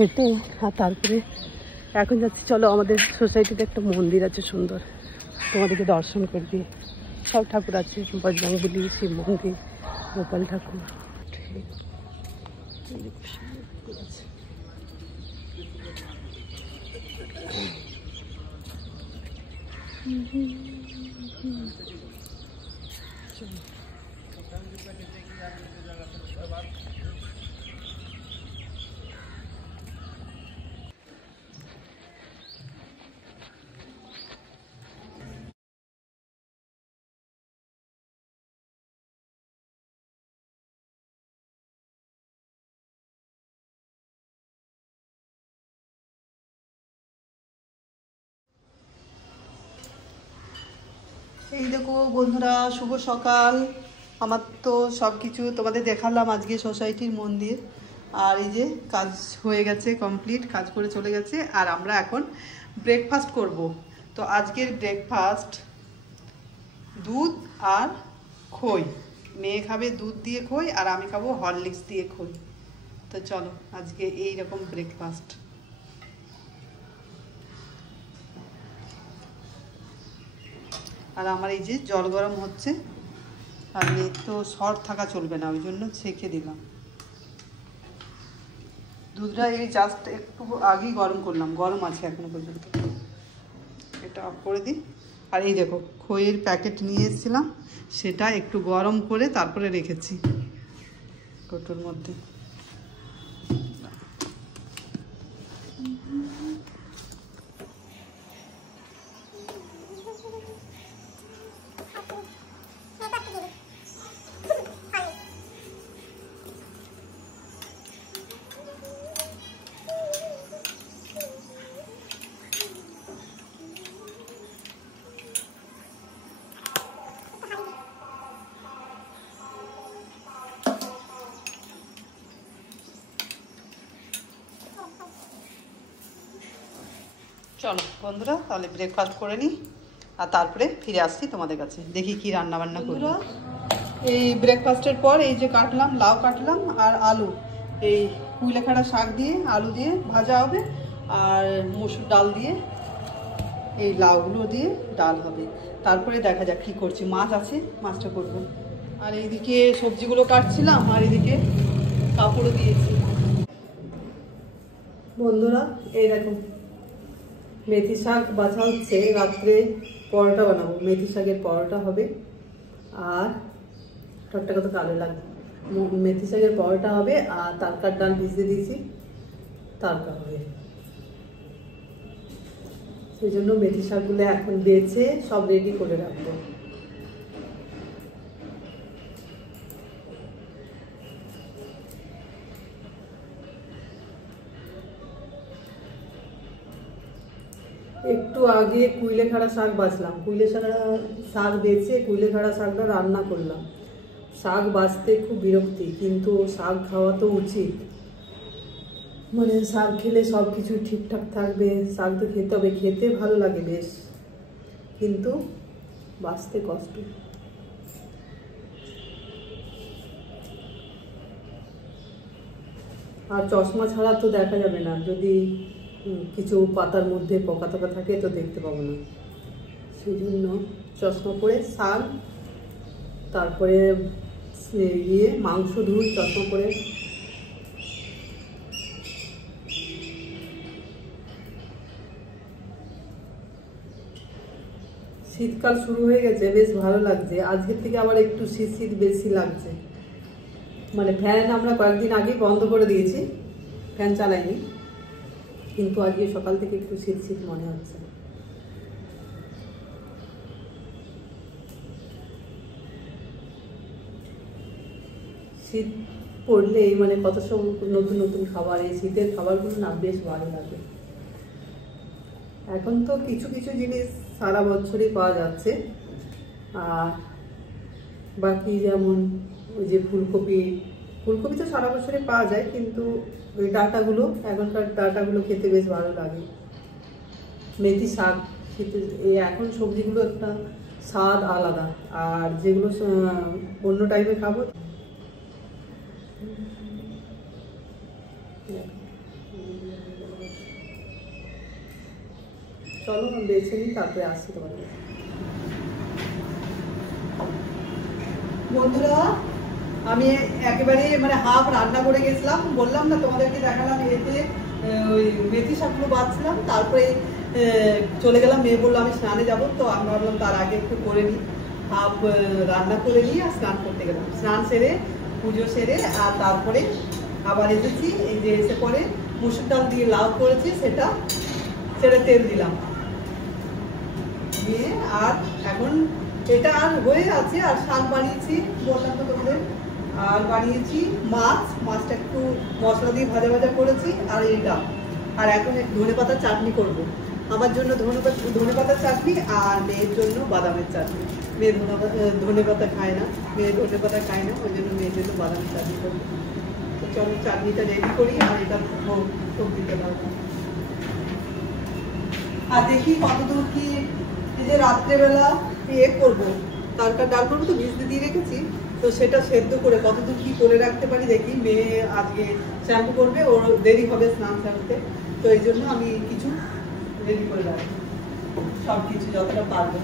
হেঁটে আর তারপরে এখন যাচ্ছি। চলো, আমাদের সোসাইটিতে একটা মন্দির আছে সুন্দর, তোমাদেরকে দর্শন করবি। সব ঠাকুর আছে, বজরংবলী, শিব মন্দির, গোপাল ঠাকুর। এই দেখো বন্ধুরা, শুভ সকাল। আমার তো সব কিছু তোমাদের দেখালাম আজকে সোসাইটির মন্দির। আর এই যে কাজ হয়ে গেছে, কমপ্লিট, কাজ করে চলে গেছে। আর আমরা এখন ব্রেকফাস্ট করব। তো আজকের ব্রেকফাস্ট দুধ আর খই। মেয়ে খাবে দুধ দিয়ে খই, আর আমি খাবো হরলিক্স দিয়ে খই। তো চলো, আজকে এই রকম ব্রেকফাস্ট। আর আমার এই যে জল গরম হচ্ছে, আর তো শর্ট থাকা চলবে না, ওই জন্য ছেঁকে দিলাম। দুধটা এই জাস্ট একটু আগেই গরম করলাম, গরম আছে এখনো পর্যন্ত। এটা অফ করে দিই। আর এই দেখো, খইয়ের প্যাকেট নিয়ে এসেছিলাম, সেটা একটু গরম করে তারপরে রেখেছি কৌটোর মধ্যে। চলো বন্ধুরা, তাহলে ব্রেকফাস্ট করে নিই, আর তারপরে ফিরে আসছি তোমাদের কাছে। দেখি কি রান্না বান্না করি। এই ব্রেকফাস্টের পর এই যে কাটলাম, লাউ কাটলাম আর আলু, এই কুইলেখাড়া শাক দিয়ে আলু দিয়ে ভাজা হবে, আর মসুর ডাল দিয়ে এই লাউগুলো দিয়ে ডাল হবে। তারপরে দেখা যাক কি করছি। মাছ আছে, মাছটা করবো। আর এইদিকে সবজিগুলো কাটছিলাম, আর এইদিকে কাপড়ও দিয়েছি। বন্ধুরা এই দেখো, মেথি শাক বাছা হচ্ছে। রাত্রে পরোটা বানাবো, মেথি শাকের পরোটা হবে। আর ঠকটা কত কালো লাগে, মেথি শাকের পরোটা হবে। আর তারকার ডাল ভিজিয়ে দিয়েছি, তারকা হবে। সেই জন্য মেথি শাকগুলো এখন বেছে সব রেডি করে রাখবো। একটু আগে কুইলেখাড়া শাক বাছলাম, কুইলেখাড়া শাক বেছে কুইলেখাড়া শাকটা রান্না করলাম। শাক বাছতে খুব বিরক্তি, কিন্তু শাক খাওয়া তো উচিত। মানে শাক খেলে সব কিছু ঠিকঠাক থাকবে। শাক তো খেতে হবে, খেতে ভালো লাগে বেশ, কিন্তু বাছতে কষ্ট। আর চশমা ছাড়া তো দেখা যাবে না, যদি কিছু পাতার মধ্যে পোকা টোকা থাকে তো দেখতে পাবো না। সেই জন্য চশমা পরে শাক, তারপরে মাংস ধুই চশমা পরে। শীতকাল শুরু হয়ে গেছে, বেশ ভালো লাগছে। আজকের থেকে আবার একটু শীত শীত বেশি লাগছে। মানে ফ্যান আমরা কয়েকদিন আগে বন্ধ করে দিয়েছি, ফ্যান চালাইনি, কিন্তু আজকে সকাল থেকে একটু শীত শীত মনে হচ্ছে। শীত পড়লে মানে কত সব নতুন নতুন খাবার, এই শীতের খাবারগুলো না বেশ ভালো লাগে। এখন তো কিছু কিছু জিনিস সারা বছরই পাওয়া যাচ্ছে। আর বাকি যেমন ওই যে ফুলকপি তো সারা বছরই পাওয়া যায়, কিন্তু ওই ডাঁটাগুলো, এখনকার ডাঁটাগুলো খেতে বেশ ভালো লাগে। মেথি শাক খেতে, এই এখন সবজিগুলো একটা স্বাদ আলাদা। আর যেগুলো অন্য টাইমে খাবো, চলো আমি বেছে নিই, তারপরে আসছি তোমার কাছে। বন্ধুরা আমি একেবারে মানে হাফ রান্না করে গেছিলাম, বললাম না তোমাদেরকে, দেখালাম এতে ওই মেথি শাকগুলো বাঁচছিলাম, তারপরে চলে গেলাম। মেয়ে বললো আমি স্নানে যাবো, তো আমি ভাবলাম তার আগে একটু করে নিই, হাফ রান্না করে নিই আর স্নান করতে গেলাম। স্নান সেরে পুজো সেরে আর তারপরে আবার এসেছি। এই যে এসে পরে মুসুর ডাল দিয়ে লাউ করেছি, সেটা তেল দিলাম দিয়ে, আর এখন এটা আর হয়ে আছে। আর শাক বানিয়েছি, বললাম তো তোমাদের, আর বানিয়েছি মাছটা একটু মশলা দিয়ে ভাজা ভাজা করেছি, আর এটা আর এখন ধনেপাতার চাটনি করব। আমার জন্য ধনেপাতার চাটনি, আর মেয়ের জন্য বাদামের চাটনি। মেয়ে ধনেপাতা খায় না, ওই জন্য মেয়ের জন্য বাদামের চাটনি করবো। তো চলো চাটনিটা রেডি করি, আর এটা সবজিতে পারবো। আর দেখি কতদূর কি, এই যে রাত্রেবেলা করবো, তরকার ডাল করবো, তো ভিজতে দিয়ে রেখেছি, তো সেটা সেদ্ধ করে কতদূর কি করে রাখতে পারি দেখি। মেয়ে আজকে শ্যাম্পু করবে, ওর দেরি হবে স্নান সারতে, তো এই জন্য আমি কিছু রেডি করে রাখবো, সব কিছু যতটা পারবো।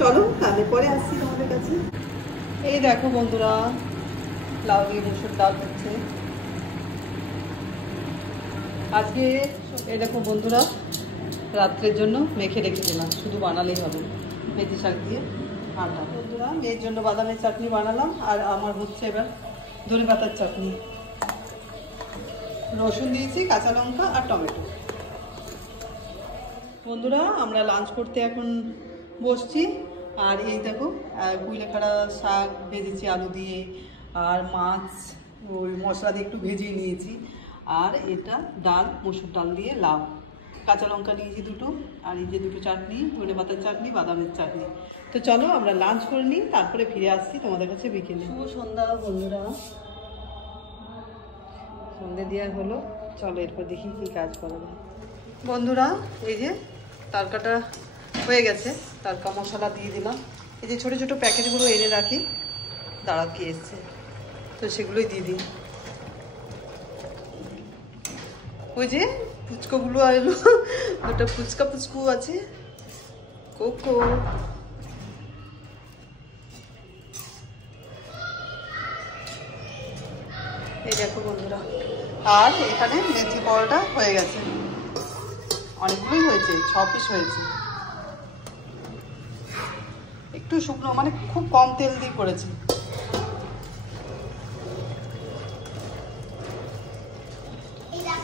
চলো তাহলে পরে আসছি তোমাদের কাছে। এই দেখো বন্ধুরা, লাউ দিয়ে মুসুর ডাল হচ্ছে আজকে। এই দেখো বন্ধুরা, রাত্রের জন্য মেখে রেখে দিলাম, শুধু বানালেই হবে। মেথি শাক দিয়ে আটা। বন্ধুরা মেয়ের জন্য বাদামের চাটনি বানালাম, আর আমার হচ্ছে এবার ধনেপাতার চাটনি। রসুন দিয়েছি, কাঁচা লঙ্কা আর টমেটো। বন্ধুরা আমরা লাঞ্চ করতে এখন বসছি। আর এই দেখো কুইলেখাড়া শাক ভেজেছি আলু দিয়ে, আর মাছ ওই মশলা দিয়ে একটু ভেজিয়ে নিয়েছি, আর এটা ডাল, মসুর ডাল দিয়ে লাউ, কাঁচা লঙ্কা নিয়েছি দুটো, আর এই যে দুটো চাটনি, ধনেপাতার চাটনি, বাদামের চাটনি। তো চলো আমরা লাঞ্চ করে নিই, তারপরে ফিরে আসছি তোমাদের কাছে বিকেলে। শুভ সন্ধ্যা বন্ধুরা, সন্ধ্যে দেওয়ার হলো। চলো এরপর দেখি কি কাজ করা যায়। বন্ধুরা এই যে তরকাটা হয়ে গেছে, তরকা মশলা দিয়ে দিলাম। এই যে ছোটো ছোটো প্যাকেটগুলো এনে রাখি, দাঁড়া কি এসছে, তো সেগুলোই দিয়ে দিই। ওই যে ফুচকাগুলো এলো, ওটা ফুচকু আছে, কোকো। এই দেখো বন্ধুরা, আর এখানে মেথি পরোটা হয়ে গেছে, অনেকগুলোই হয়েছে, 6 পিস হয়েছে। একটু শুকনো, মানে খুব কম তেল দিয়ে করেছি।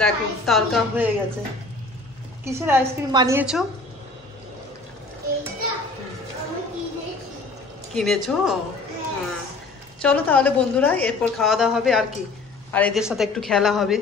দেখো তরকা হয়ে গেছে। কিসের আইসক্রিম বানিয়েছো? কিনেছো? চলো তাহলে বন্ধুরা, এরপর খাওয়া দাওয়া হবে আর কি, আর এদের সাথে একটু খেলা হবে।